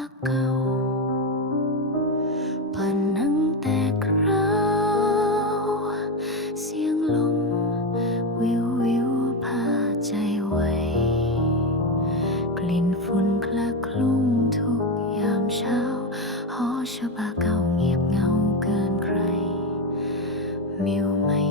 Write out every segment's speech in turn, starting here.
ฮัเก่าปานังแต่คราวเสียงลมวิววิวพาใจไวกลิ่นฝุ่นคละคลุ้งทุกยามเช้า หอชบาเก่าเงียบเงาเกินใครมิวไม่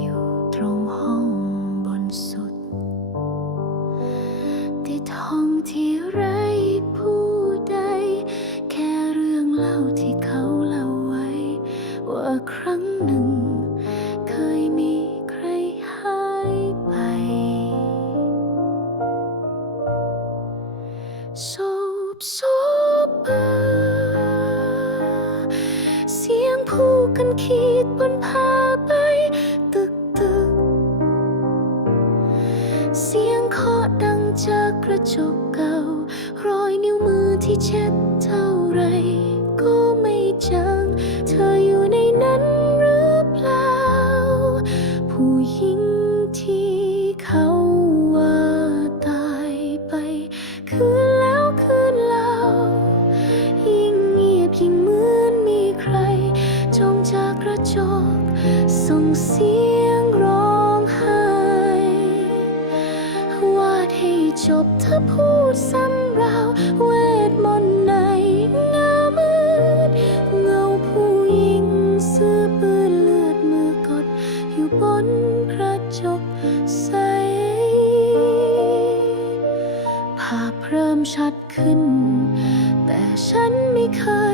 ผู้กันขีดบนผ้าใบตึกตึก เสียงเคาะดังจากกระจกเก่า รอยนิ้วมือที่เช็ดเท้า จบเธอพูดซ้ำราวเวทมนต์ในเงามืดเงาผู้หญิงเสื้อเปื้อนเลือดมือกด อยู่บนกระจกใสภาพเริ่มชัดขึ้น แต่ฉันไม่เคย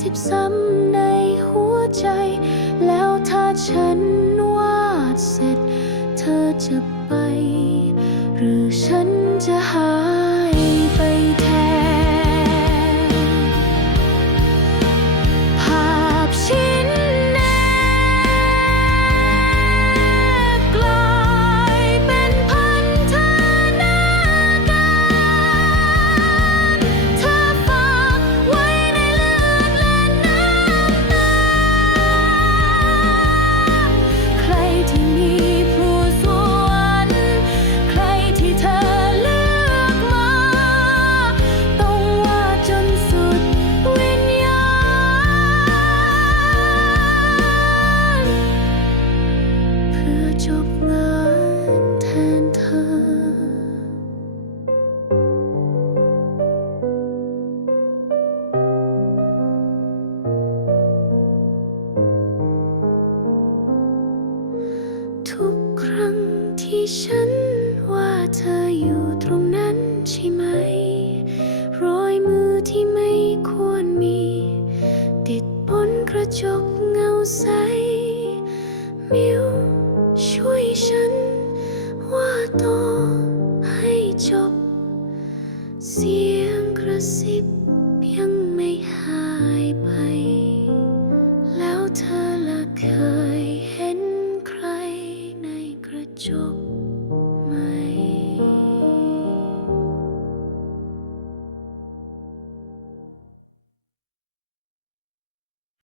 สิบซ้ำในหัวใจ แล้วถ้าฉันวาดเสร็จ เธอจะไป หรือฉันจะหา ที่ฉันว่าเธออยู่ตรงนั้นใช่ไหม รอยมือที่ไม่ควรมี ติดบนกระจกเงาใส